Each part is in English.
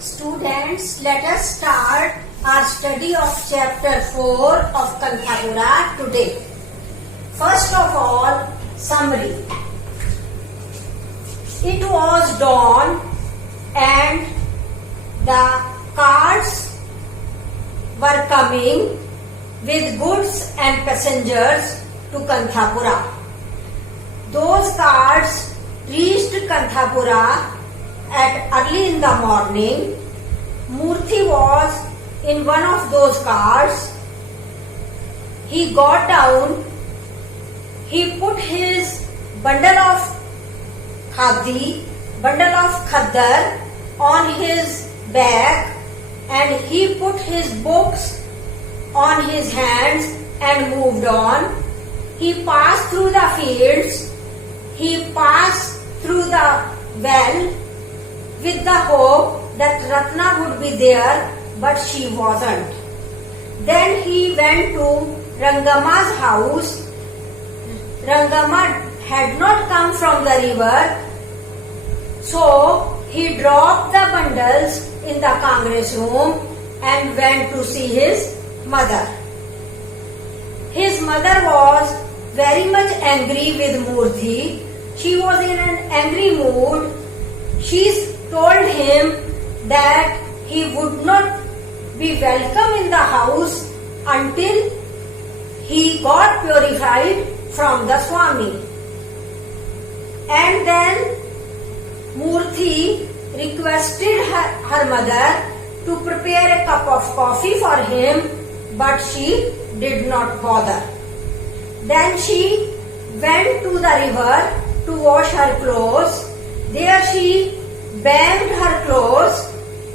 Students, let us start our study of chapter 4 of Kanthapura today. First of all, summary. It was dawn and the carts were coming with goods and passengers to Kanthapura. Those carts reached Kanthapura at early in the morning. Murthy was in one of those cars. He got down. He put his bundle of khaddar on his back, and he put his books on his hands and moved on. He passed through the fields. He passed through the well with the hope that Ratna would be there, but she wasn't. Then he went to Rangama's house. Rangama had not come from the river, so he dropped the bundles in the Congress room and went to see his mother. His mother was very much angry with Murthy. She was in an angry mood. She told him that he would not be welcome in the house until he got purified from the Swami. And then Murthy requested her mother to prepare a cup of coffee for him, but she did not bother. Then she went to the river to wash her clothes. There she banged her clothes,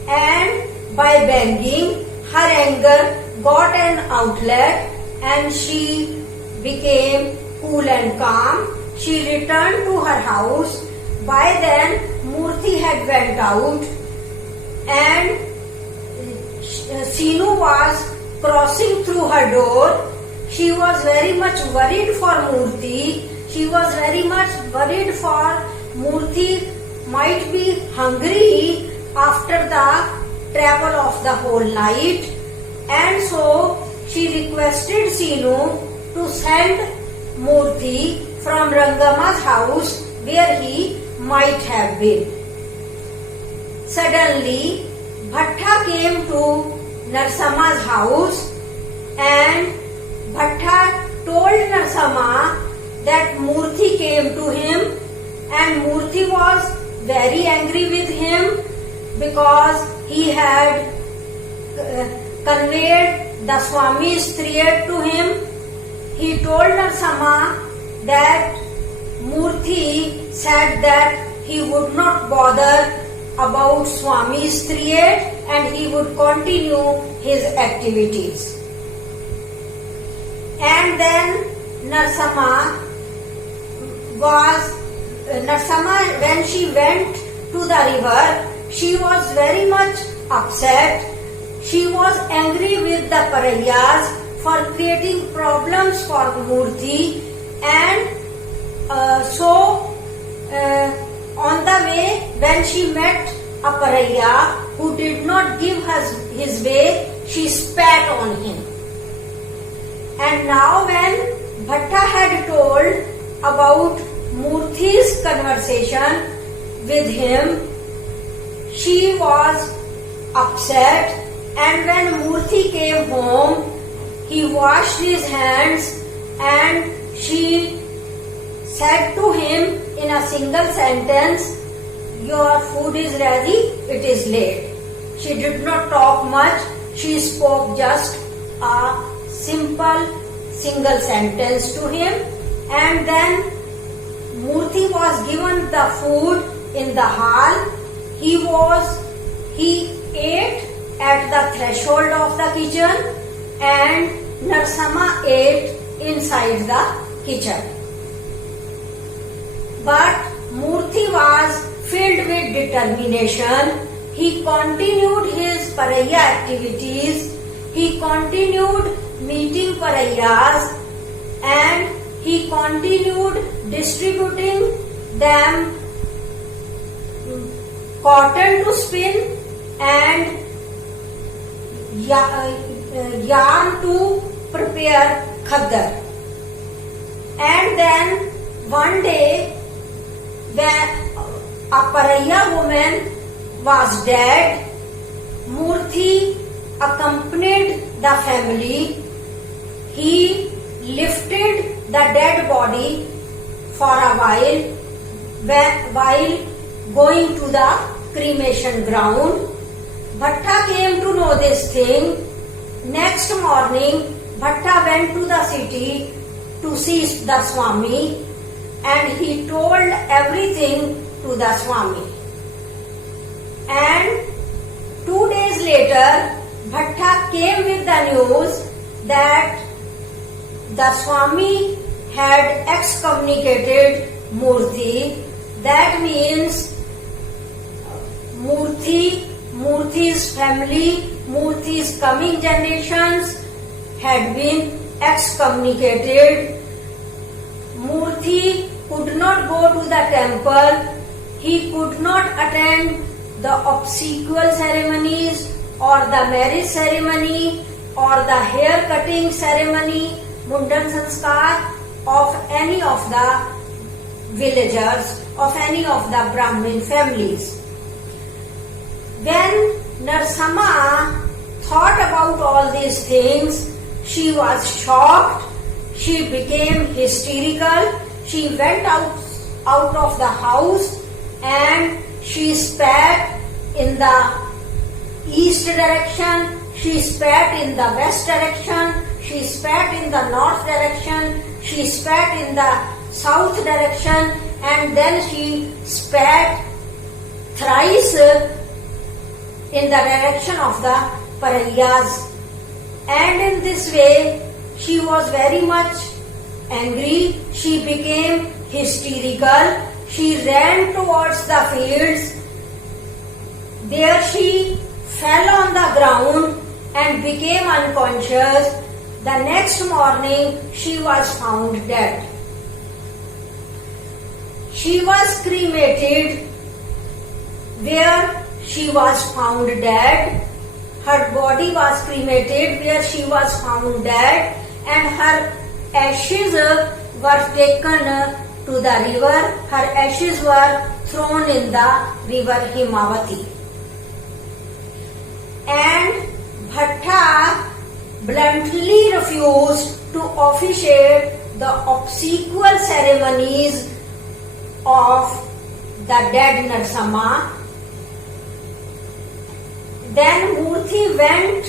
and by banging, her anger got an outlet and she became cool and calm. She returned to her house. By then, Murthy had went out, and Sinu was crossing through her door. She was very much worried for Murthy. She was very much worried for Murthy might be hungry after the travel of the whole night, and so she requested Sinu to send Murthy from Rangama's house where he might have been. Suddenly, Bhatta came to Narsama's house, and Bhatta told Narsama that Murthy came to him, and Murthy was very angry with him because he had conveyed the Swami's threat to him. He told Narsama that Murthy said that he would not bother about Swami's threat and he would continue his activities. And then Narsama, when she went to the river, she was very much upset. She was angry with the Parayas for creating problems for Murthy, and on the way, when she met a Paraya who did not give his way, she spat on him. And now when Bhatta had told about Murthy's conversation with him, she was upset, and when Murthy came home, he washed his hands and she said to him in a single sentence, "Your food is ready, it is late." She did not talk much. She spoke just a simple single sentence to him, and then Murthy was given the food in the hall. He ate at the threshold of the kitchen, and Narsama ate inside the kitchen. But Murthy was filled with determination. He continued his Paraya activities. He continued meeting Parayas, and he continued distributing them cotton to spin and yarn to prepare khaddar. And then one day, when a Paraiya woman was dead, Murthy accompanied the family. He lifted the dead body for a while going to the cremation ground. Bhatta came to know this thing. Next morning, Bhatta went to the city to see the Swami, and he told everything to the Swami. And 2 days later, Bhatta came with the news that the Swami had excommunicated Murthy. That means Murthy's family, Murthy's coming generations had been excommunicated. Murthy could not go to the temple. He could not attend the obsequial ceremonies or the marriage ceremony or the hair cutting ceremony, Mundan Sanskar, of any of the villagers, of any of the Brahmin families. When Narsamma thought about all these things, she was shocked. She became hysterical. She went out of the house and she spat in the east direction, she spat in the west direction, she spat in the north direction, she spat in the south direction, and then she spat thrice in the direction of the Paraiyas. And in this way, she was very much angry. She became hysterical. She ran towards the fields. There she fell on the ground and became unconscious. The next morning, she was found dead. She was cremated where she was found dead. Her body was cremated where she was found dead, and her ashes were taken to the river. Her ashes were thrown in the river Himavati. And Bhatta bluntly refused to officiate the obsequial ceremonies of the dead Narsamma. Then Murthy went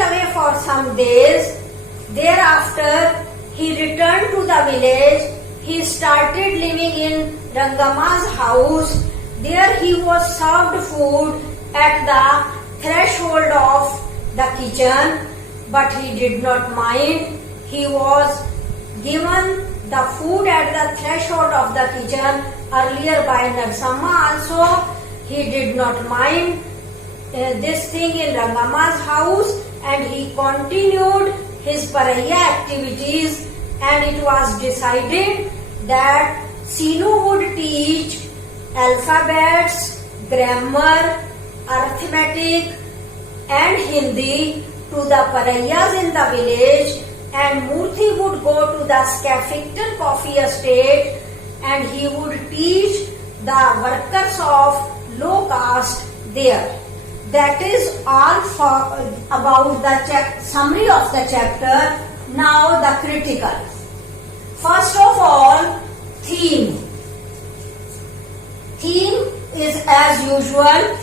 away for some days. Thereafter, he returned to the village. He started living in Rangamma's house. There he was served food at the threshold of the kitchen, but he did not mind. He was given the food at the threshold of the kitchen earlier by Narsamma also. He did not mind this thing in Rangamma's house, and he continued his Paraiya activities, and it was decided that Sinu would teach alphabets, grammar, arithmetic and Hindi to the Paraiyas in the village, and Murthy would go to the Skeffington coffee estate and he would teach the workers of low caste there. That is all about the summary of the chapter. Now the critical. First of all, theme. Theme is as usual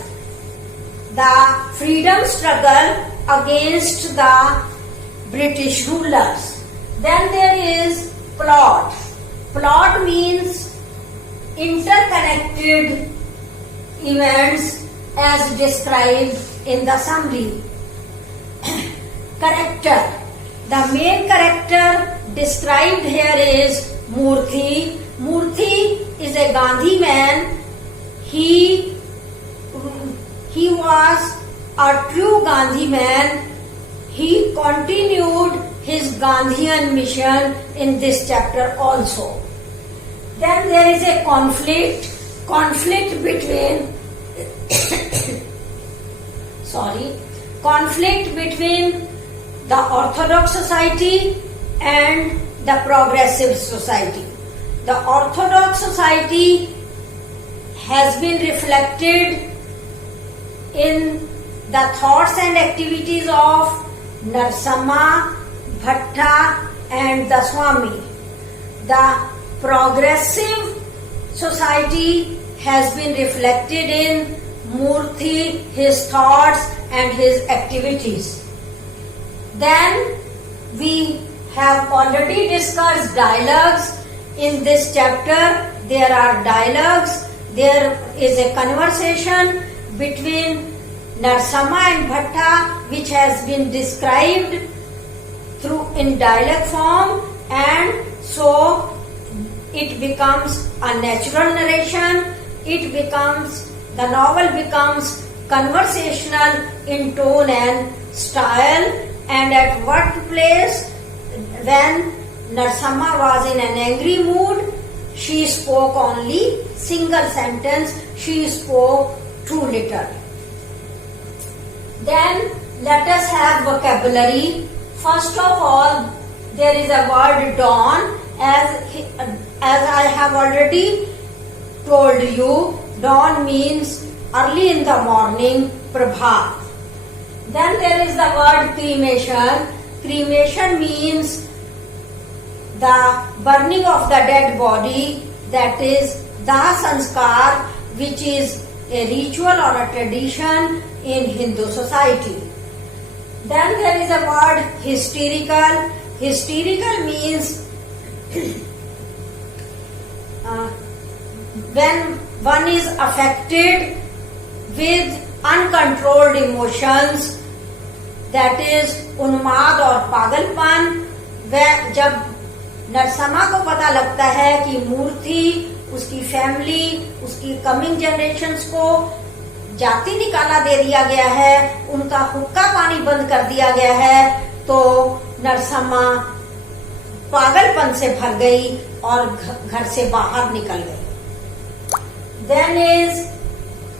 the freedom struggle against the British rulers. Then there is plot. Plot means interconnected events as described in the summary. Character. The main character described here is Murthy. Murthy is a Gandhi man. He was a true Gandhi man. He continued his Gandhian mission in this chapter also. Then there is a conflict. conflict between conflict between the Orthodox society and the progressive society. The Orthodox society has been reflected in the thoughts and activities of Narasimha, Bhatta and the Swami. The progressive society has been reflected in Murthy, his thoughts and his activities. Then we have already discussed dialogues. In this chapter there are dialogues. There is a conversation between Narasimha and Bhatta which has been described in dialogue form, and so it becomes a natural narration. The novel becomes conversational in tone and style, and at what place when Narasimha was in an angry mood, she spoke only single sentence, she spoke too little. Then let us have vocabulary. First of all, there is a word dawn. As I have already told you, dawn means early in the morning, prabhat. Then there is the word cremation. Cremation means the burning of the dead body, that is Dah Sanskar, which is a ritual or a tradition in Hindu society. Then there is a word hysterical. Hysterical means when one is affected with uncontrolled emotions, that is उन्माद और पागलपन. जब नरसम्मा को पता लगता है कि मूर्ति, उसकी फैमिली, उसकी कमिंग जनरेशंस को जाति निकाला दे दिया गया है, उनका हुक्का पानी बंद कर दिया गया है, तो नरसम्मा पागलपन से भर गई और घर से बाहर निकल गई. Then is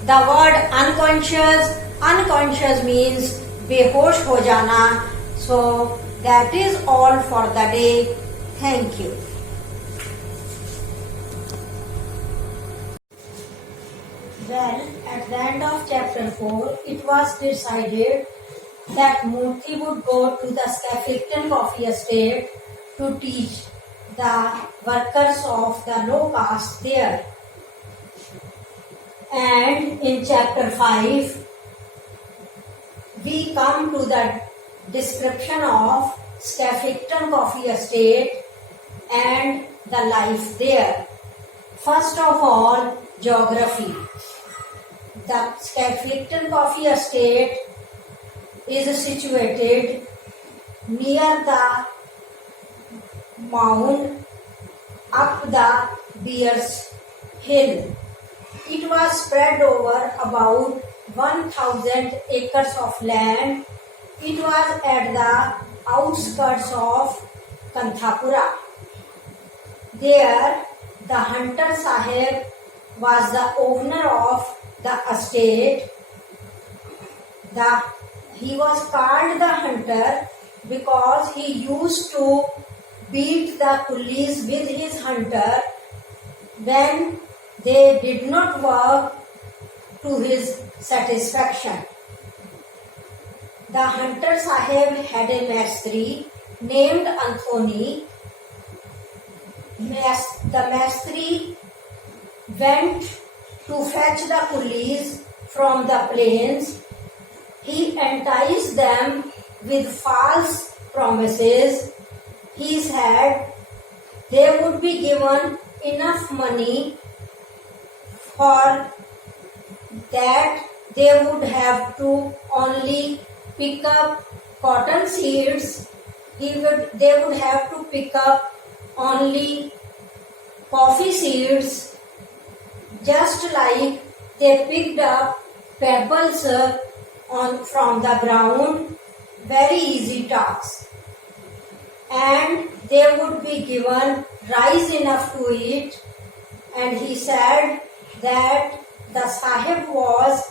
the word unconscious. Unconscious means बेहोश हो जाना. So that is all for the day. Thank you. Well, at the end of chapter 4, it was decided that Murthy would go to the Skeffington Coffee Estate to teach the workers of the low caste there. And in chapter 5, we come to the description of Skeffington Coffee Estate and the life there. First of all, geography. The Skeffington Coffee Estate is situated near the mound up the Beers Hill. It was spread over about 1,000 acres of land. It was at the outskirts of Kanthapura. There, the Hunter Sahib was the owner of the estate. He was called the Hunter because he used to beat the coolies with his hunter when they did not work to his satisfaction. The Hunter Sahib had a Mastri named Anthony. The Mastri went to fetch the coolies from the plains. He enticed them with false promises. He said they would be given enough money for that they would have to only pick up cotton seeds. They would have to pick up only coffee seeds, just like they picked up pebbles from the ground. Very easy task. And they would be given rice enough to eat and he said that the Sahib was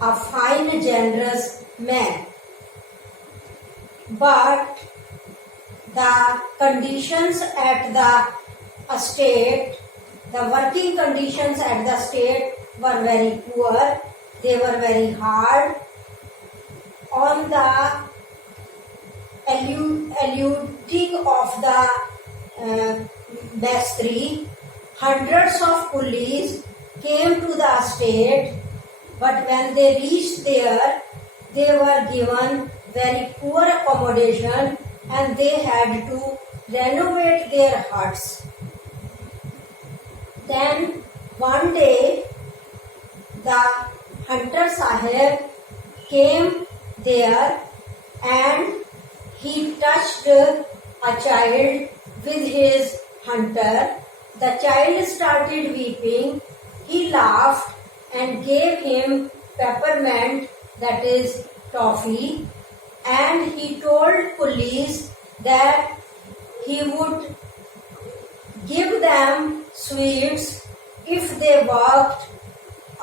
a fine, generous man. But the conditions at the estate, the working conditions at the estate were very poor. They were very hard. On the eluding of the Mestri, hundreds of coolies came to the estate, but when they reached there, they were given very poor accommodation and they had to renovate their huts. Then one day the Hunter Sahib came there and he touched a child with his hunter. The child started weeping. He laughed and gave him peppermint, that is toffee, and he told police that he would give them sweets if they worked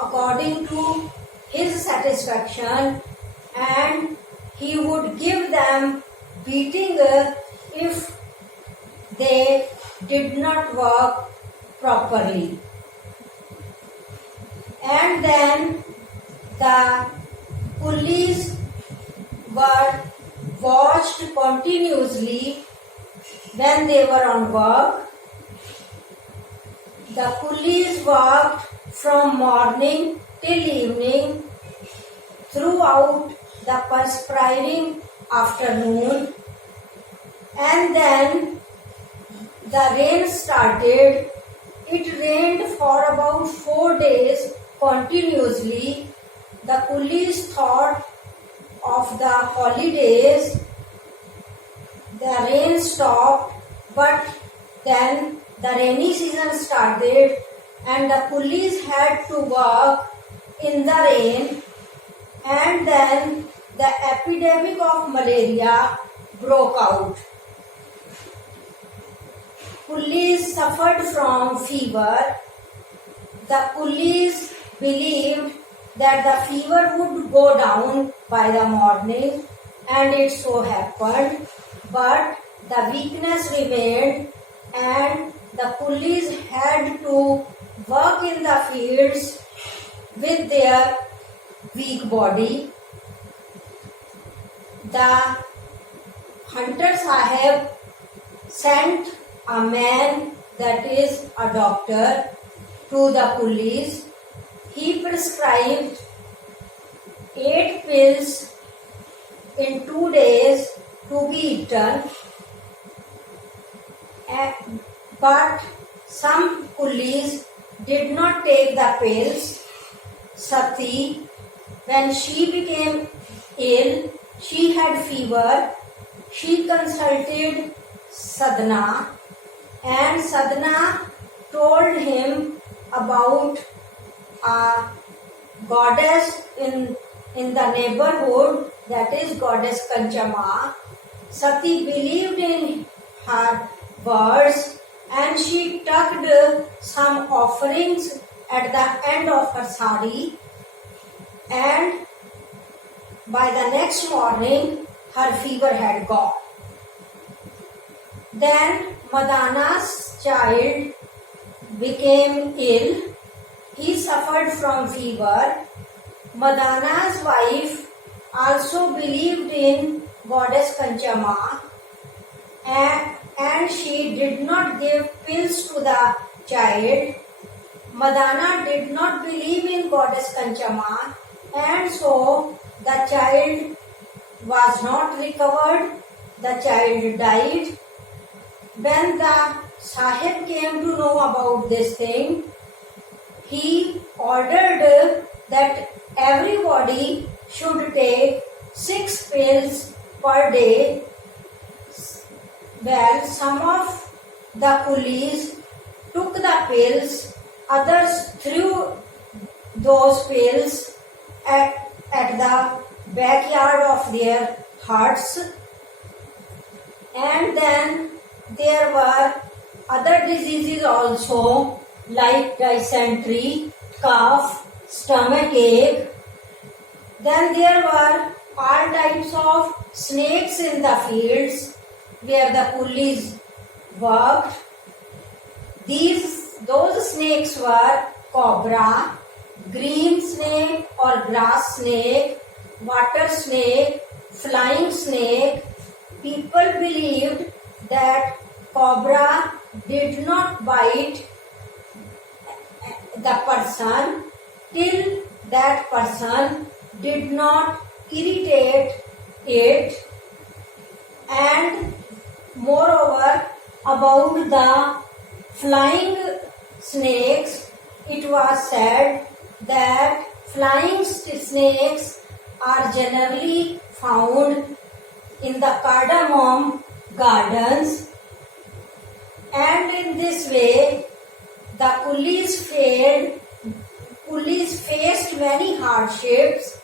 according to his satisfaction, and he would give them beating if they did not work properly. And then the police were watched continuously when they were on work. The police worked from morning till evening throughout the perspiring afternoon, and then the rain started. It rained for about 4 days continuously. The coolies thought of the holidays. The rain stopped, but then the rainy season started and the coolies had to work in the rain, and then the epidemic of malaria broke out. Coolies suffered from fever. The coolies believed that the fever would go down by the morning, and it so happened, but the weakness remained and the coolies had to work in the fields with their weak body. The Hunter Sahib sent a man, that is a doctor, to the coolies. He prescribed 8 pills in 2 days to be eaten, but some coolies did not take the pills. Sati, when she became ill, she had fever, she consulted Sadhana, and Sadhana told him about a goddess in the neighborhood, that is goddess Kanchama. Sati believed in her words and she tucked some offerings at the end of her sari, and by the next morning her fever had gone. Then Madana's child became ill. He suffered from fever. Madana's wife also believed in goddess Kanchama, and she did not give pills to the child. Madana did not believe in goddess Kanchama, and so the child was not recovered. The child died. When the Sahib came to know about this thing, he ordered that everybody should take 6 pills per day. Well, some of the coolies took the pills, others threw those pills at the backyard of their huts, and then there were other diseases also. like dysentery, cough, stomach ache. Then there were all types of snakes in the fields where the coolies worked. Those snakes were cobra, green snake or grass snake, water snake, flying snake. People believed that cobra did not bite the person till that person did not irritate it. And moreover, about the flying snakes, it was said that flying snakes are generally found in the cardamom gardens, and in this way the coolies faced many hardships.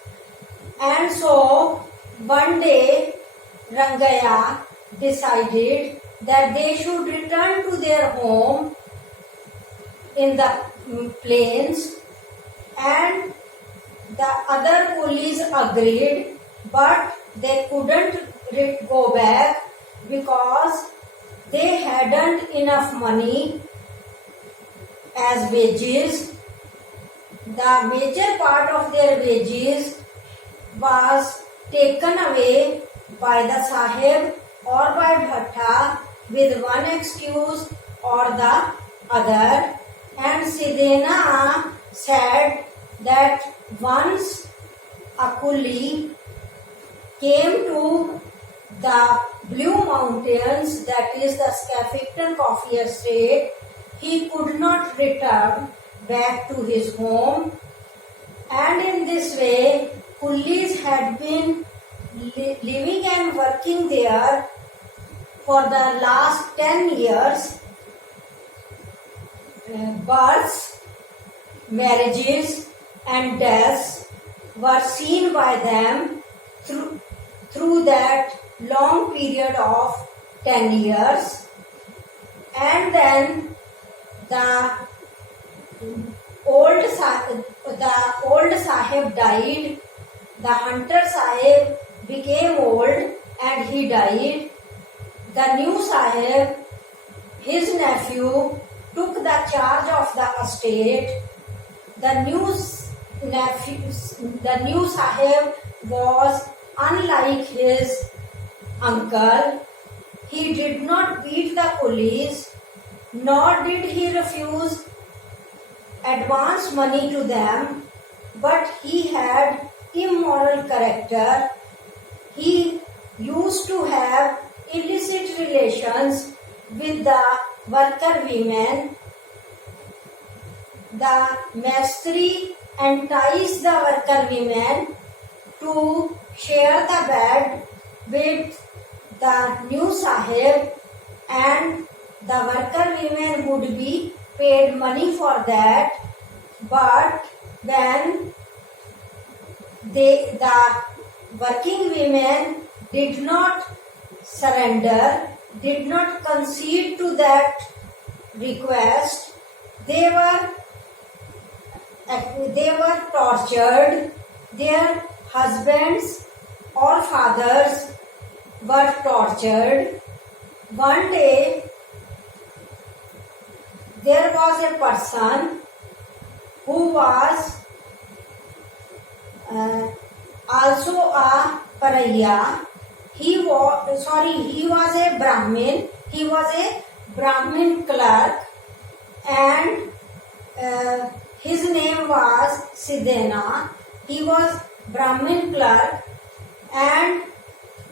And so one day Rangaya decided that they should return to their home in the plains, and the other coolies agreed, but they couldn't go back because they hadn't enough money as wages. The major part of their wages was taken away by the Sahib or by Bhatta with one excuse or the other. And Sidena said that once a coolie came to the Blue Mountains, that is the Skeffington Coffee Estate, he could not return back to his home. And in this way, coolies had been living and working there for the last 10 years. Births, marriages and deaths were seen by them through that long period of 10 years. And then the old Sahib died. The hunter Sahib became old and he died. The new Sahib, his nephew, took the charge of the estate. The new Sahib was unlike his uncle. He did not beat the coolies, nor did he refuse advance money to them, but he had immoral character. He used to have illicit relations with the worker women. The Mastri enticed the worker women to share the bed with the new Sahib, and the worker women would be paid money for that. But when the working women did not surrender, did not concede to that request, they were tortured. Their husbands or fathers were tortured. One day there was a person who was also a pariah. He was a Brahmin. He was a Brahmin clerk, and his name was Sidena. He was Brahmin clerk, and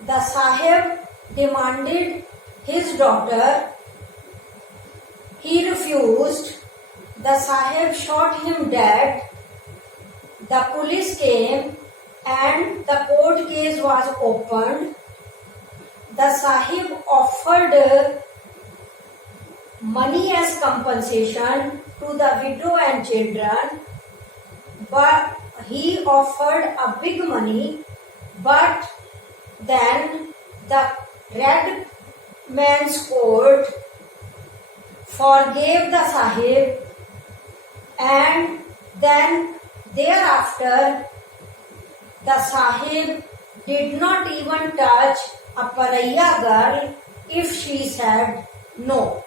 the Sahib demanded his daughter. He refused. The Sahib shot him dead. The police came and the court case was opened. The Sahib offered money as compensation to the widow and children, but he offered a big money, but then the Red Man's Court forgave the Sahib and then thereafter the Sahib did not even touch a Paraiya girl if she said no.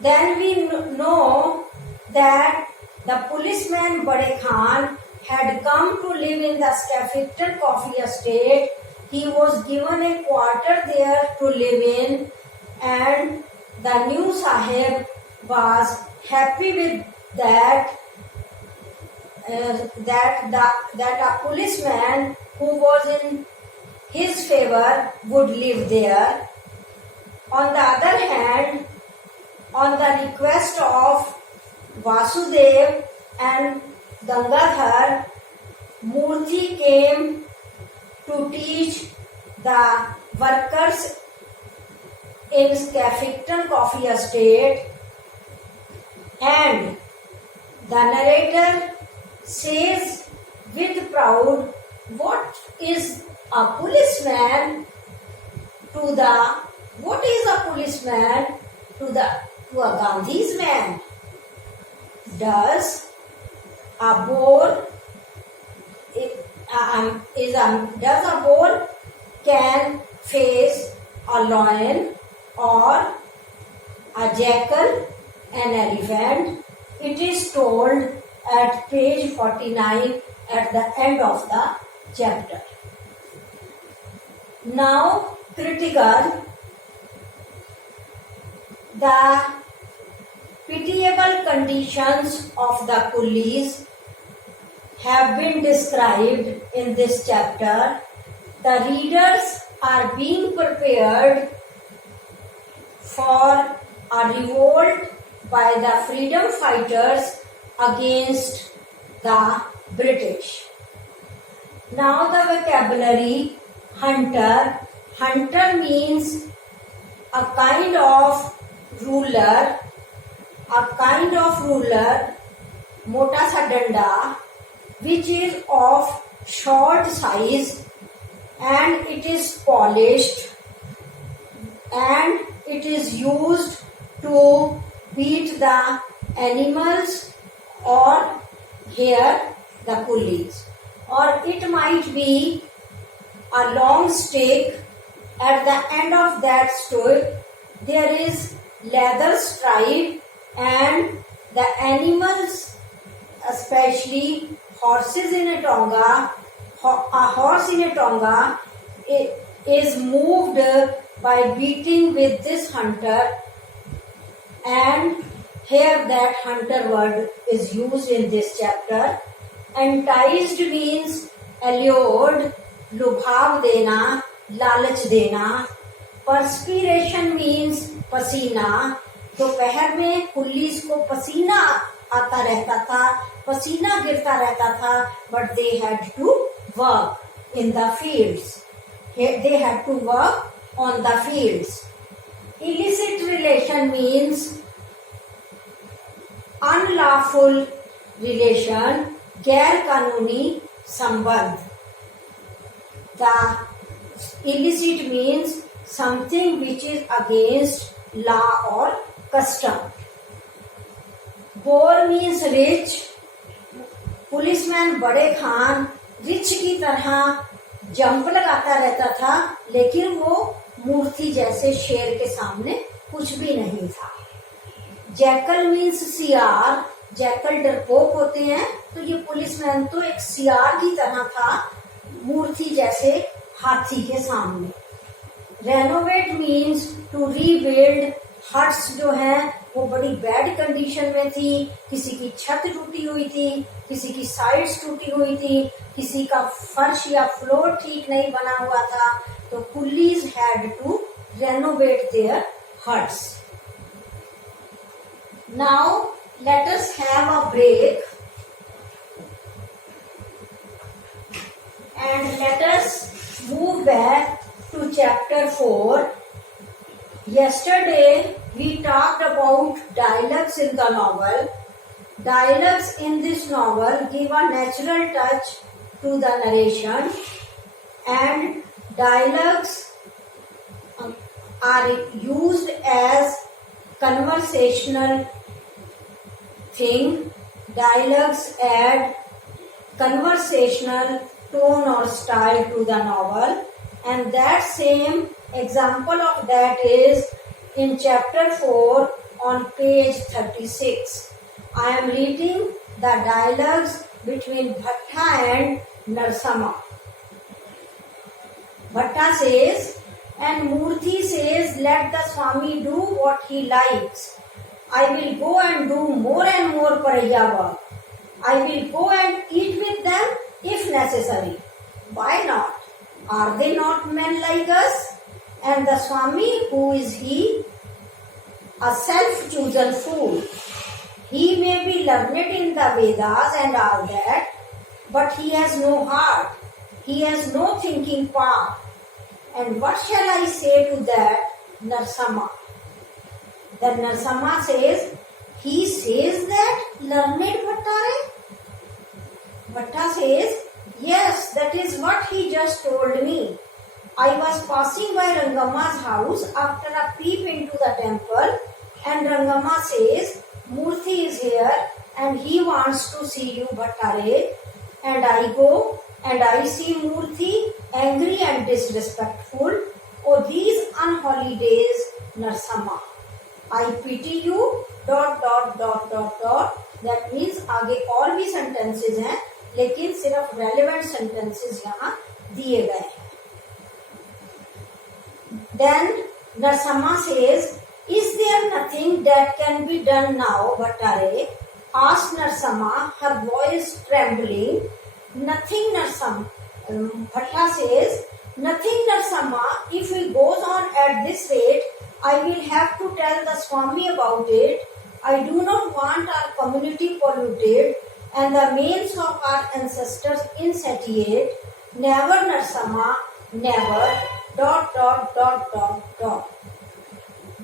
Then we know that the policeman Bade Khan had come to live in the Skeffington Coffee Estate. He was given a quarter there to live in, and the new Sahib was happy with that. That a policeman who was in his favor would live there. On the other hand, on the request of Vasudev and Gangadhar, Murthy came to teach the workers in Skeffington Coffee Estate, and the narrator says with proud, what is a policeman to a Gandhi's man? Does a boar can face a lion, or a jackal an elephant? It is told at page 49 at the end of the chapter. Now, critical. The pitiable conditions of the coolies have been described in this chapter. The readers are being prepared for a revolt by the freedom fighters against the British. Now the vocabulary: hunter. Hunter means a kind of ruler, mota sa danda, which is of short size, and it is polished, and it is used to beat the animals, or here the coolies. Or it might be a long stick. At the end of that stick there is leather stripe, and the animals, especially horses in a tonga, a horse in a tonga is moved by beating with this hunter, and here that hunter word is used in this chapter. Enticed means allured, lubhav dena, lalach dena. Perspiration means पसीना. दोपहर में police को पसीना आता रहता था, पसीना गिरता रहता था, but they had to work in the fields. They had to work on the fields. Illicit relation means unlawful relation, गैर कानूनी संबंध. The illicit means something which is against law or custom. Bore means rich. Policeman बड़े Khan rich की तरह jump लगाता रहता था, लेकिन वो मूर्ति जैसे शेर के सामने कुछ भी नहीं था. जैकल मीन्स सियार. जैकल डरपोक होते हैं, तो ये पुलिसमैन तो एक सियार की तरह था, मूर्ति जैसे हाथी के सामने. Renovate means to rebuild. Huts जो है वो बड़ी बैड कंडीशन में थी. किसी की छत टूटी हुई थी, किसी की साइड्स टूटी हुई थी, किसी का फर्श या फ्लोर ठीक नहीं बना हुआ था. तो police had to renovate their huts. Now let us have a break and let us move back to chapter 4. Yesterday we talked about dialogues in the novel. Dialogues in this novel give a natural touch to the narration, and dialogues are used as conversational thing. Dialogues add conversational tone or style to the novel, and that same example of that is in chapter 4 on page 36. I am reading the dialogues between Bhatta and Narsamma. Bhatta says, and Murthy says, let the Swami do what he likes. I will go and do more and more paraya work. I will go and eat with them if necessary. Why not? Are they not men like us? And the Swami, who is he? A self-chosen fool. He may be learned in the Vedas and all that, but he has no heart. He has no thinking power. And what shall I say to that? Narsamma. Then Narsamma says, he says that, learned Bhattare? Bhatta says, yes, that is what he just told me. I was passing by Rangamma's house after a peep into the temple, and Rangamma says, Murthy is here and he wants to see you, Bhattare. And I go and I see Murthy angry and disrespectful. Oh, these unholy days, Narsamma. I pity you, ... That means आगे और भी sentences हैं, लेकिन सिर्फ relevant sentences यहाँ दिए गए हैं. Then Narsamma says, is there nothing that can be done now, Bhattare? Asked Narsamma, her voice trembling. Nothing, Narsamma. Bhatta says, nothing, Narsamma. If it goes on at this rate, I will have to tell the Swami about it. I do not want our community polluted and the manes of our ancestors insatiate. Never, Narsamma, never. ...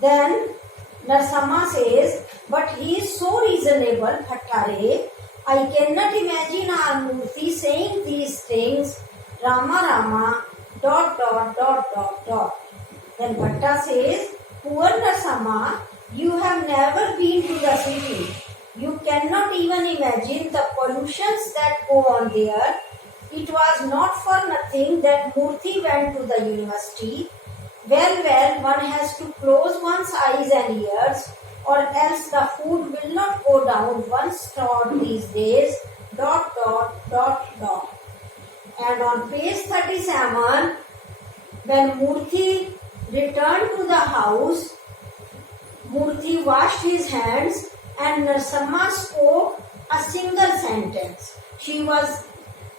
Then Narsamma says, but he is so reasonable, Bhattare. I cannot imagine our Murthy saying these things. Rama Rama ... Then Bhatta says, poor Narsamma, you have never been to the city. You cannot even imagine the pollutions that go on there. It was not for nothing that Murthy went to the university. Well, one has to close one's eyes and ears, or else the food will not go down one's throat these days. ... And on page 37, when Murthy returned to the house, Murthy washed his hands and Narsamma spoke a single sentence. She was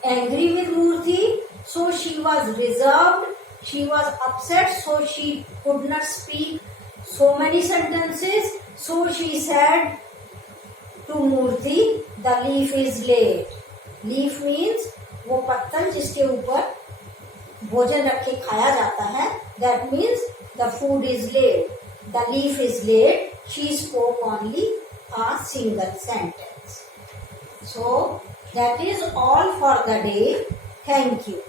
angry with Murthy, so she was reserved. She was upset, so she could not speak so many sentences. So she said to Murthy, the leaf is laid. Leaf means वो पत्तल जिसके ऊपर भोजन रख के खाया जाता है. That means the food is laid. The leaf is laid. She spoke only a single sentence. So that is all for the day. Thank you.